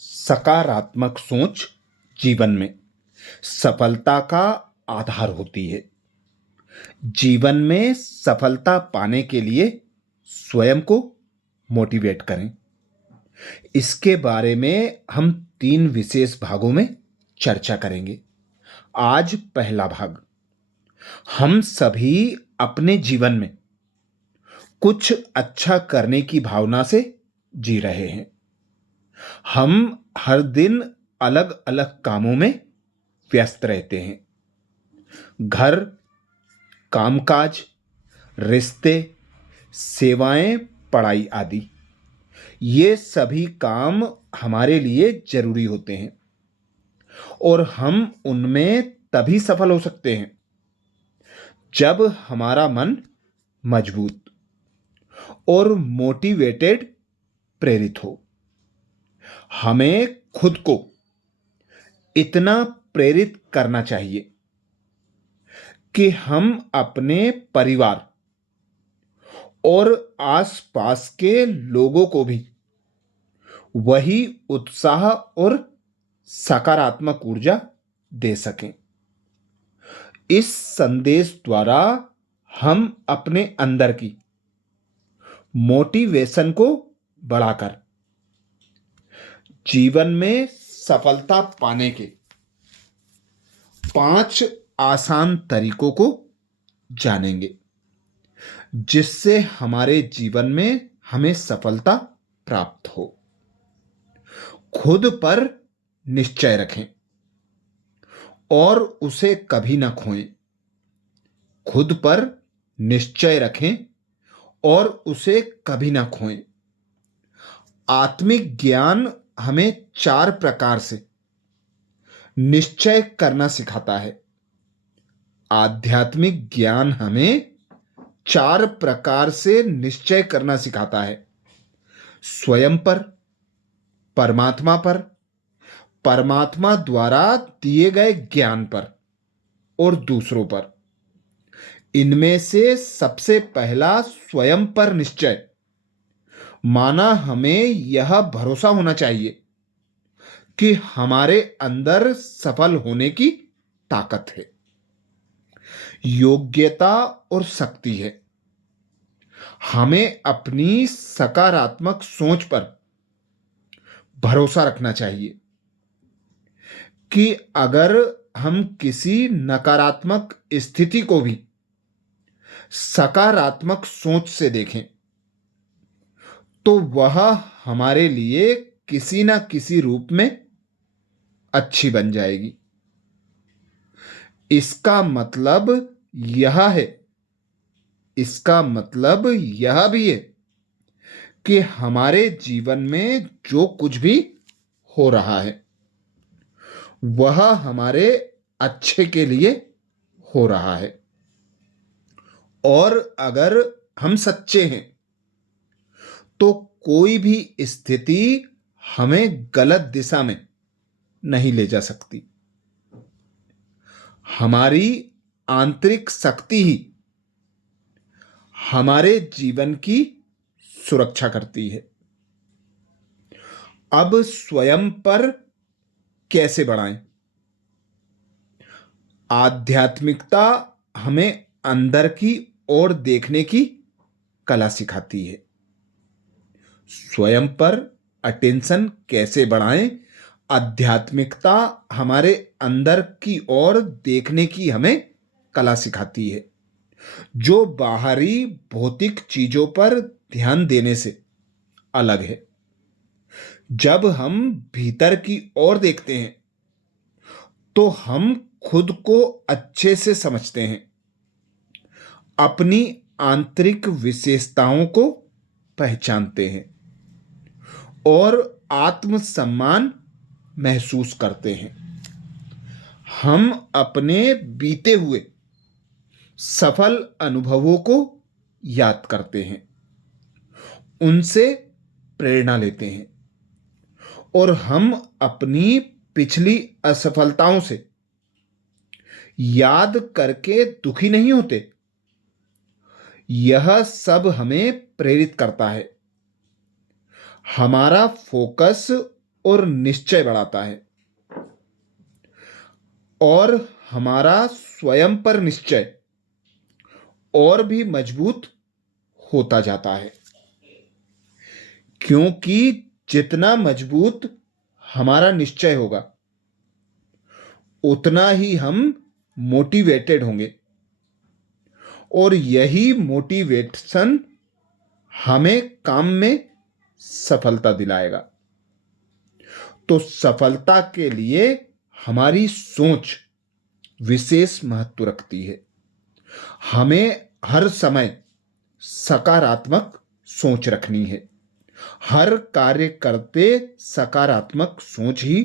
सकारात्मक सोच जीवन में सफलता का आधार होती है। जीवन में सफलता पाने के लिए स्वयं को मोटिवेट करें। इसके बारे में हम 3 विशेष भागों में चर्चा करेंगे। आज पहला भाग। हम सभी अपने जीवन में कुछ अच्छा करने की भावना से जी रहे हैं। हम हर दिन अलग अलग कामों में व्यस्त रहते हैं। घर, कामकाज, रिश्ते, सेवाएं, पढ़ाई आदि ये सभी काम हमारे लिए जरूरी होते हैं और हम उनमें तभी सफल हो सकते हैं जब हमारा मन मजबूत और मोटिवेटेड, प्रेरित हो। हमें खुद को इतना प्रेरित करना चाहिए कि हम अपने परिवार और आसपास के लोगों को भी वही उत्साह और सकारात्मक ऊर्जा दे सकें। इस संदेश द्वारा हम अपने अंदर की मोटिवेशन को बढ़ाकर जीवन में सफलता पाने के 5 आसान तरीकों को जानेंगे, जिससे हमारे जीवन में हमें सफलता प्राप्त हो। खुद पर निश्चय रखें और उसे कभी ना खोएं। खुद पर निश्चय रखें और उसे कभी ना खोएं। आत्मिक ज्ञान हमें 4 प्रकार से निश्चय करना सिखाता है। आध्यात्मिक ज्ञान हमें 4 प्रकार से निश्चय करना सिखाता है। स्वयं पर, परमात्मा पर, परमात्मा द्वारा दिए गए ज्ञान पर और दूसरों पर। इनमें से सबसे पहला स्वयं पर निश्चय माना हमें यह भरोसा होना चाहिए कि हमारे अंदर सफल होने की ताकत है, योग्यता और शक्ति है। हमें अपनी सकारात्मक सोच पर भरोसा रखना चाहिए कि अगर हम किसी नकारात्मक स्थिति को भी सकारात्मक सोच से देखें तो वह हमारे लिए किसी न किसी रूप में अच्छी बन जाएगी। इसका मतलब यह भी है कि हमारे जीवन में जो कुछ भी हो रहा है वह हमारे अच्छे के लिए हो रहा है। और अगर हम सच्चे हैं तो कोई भी स्थिति हमें गलत दिशा में नहीं ले जा सकती। हमारी आंतरिक शक्ति ही हमारे जीवन की सुरक्षा करती है। अब स्वयं पर कैसे बढ़ाएं? आध्यात्मिकता हमें अंदर की ओर देखने की कला सिखाती है। स्वयं पर अटेंशन कैसे बढ़ाएं? आध्यात्मिकता हमारे अंदर की ओर देखने की हमें कला सिखाती है, जो बाहरी भौतिक चीजों पर ध्यान देने से अलग है। जब हम भीतर की ओर देखते हैं तो हम खुद को अच्छे से समझते हैं, अपनी आंतरिक विशेषताओं को पहचानते हैं और आत्मसम्मान महसूस करते हैं। हम अपने बीते हुए सफल अनुभवों को याद करते हैं, उनसे प्रेरणा लेते हैं और हम अपनी पिछली असफलताओं से याद करके दुखी नहीं होते। यह सब हमें प्रेरित करता है। हमारा फोकस और निश्चय बढ़ाता है और हमारा स्वयं पर निश्चय और भी मजबूत होता जाता है, क्योंकि जितना मजबूत हमारा निश्चय होगा उतना ही हम मोटिवेटेड होंगे और यही मोटिवेशन हमें काम में सफलता दिलाएगा। तो सफलता के लिए हमारी सोच विशेष महत्व रखती है। हमें हर समय सकारात्मक सोच रखनी है। हर कार्य करते सकारात्मक सोच ही